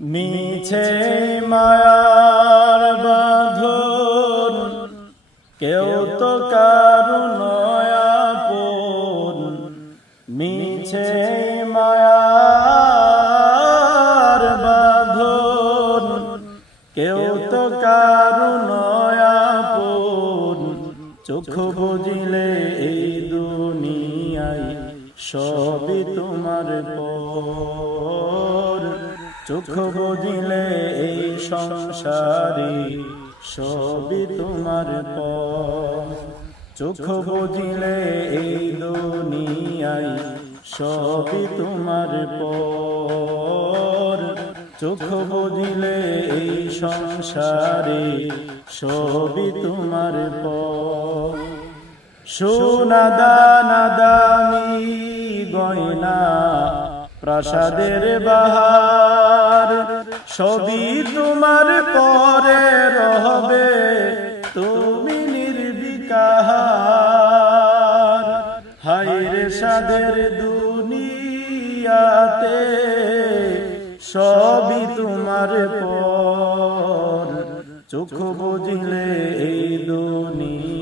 মিছে মায়ার বাঁধন কেউ তো কারু নয় আপন, মিছে মায়ার বাঁধন কেউ তো কারু নয় আপন। চোখ বুঝিলে এই দুনিয়ায় সবই তোমার পর, চোখ বুঝিলে এই সংসারে সবই তোমার পর। চোখ বুঝিলে এই দুনিয়ায় সবই তোমার পর, চোখ বুঝিলে এই সংসারে সবই তোমার পর। সোনা দানা দামি গয়না প্রাসাদের বাহার সবই তোমার পরে রহবে, তুমি নির্বিকার। হায়রে সাদের দুনিয়াতে সবই তোমার পর, চোখ বুঝিলে এই দুনিয়া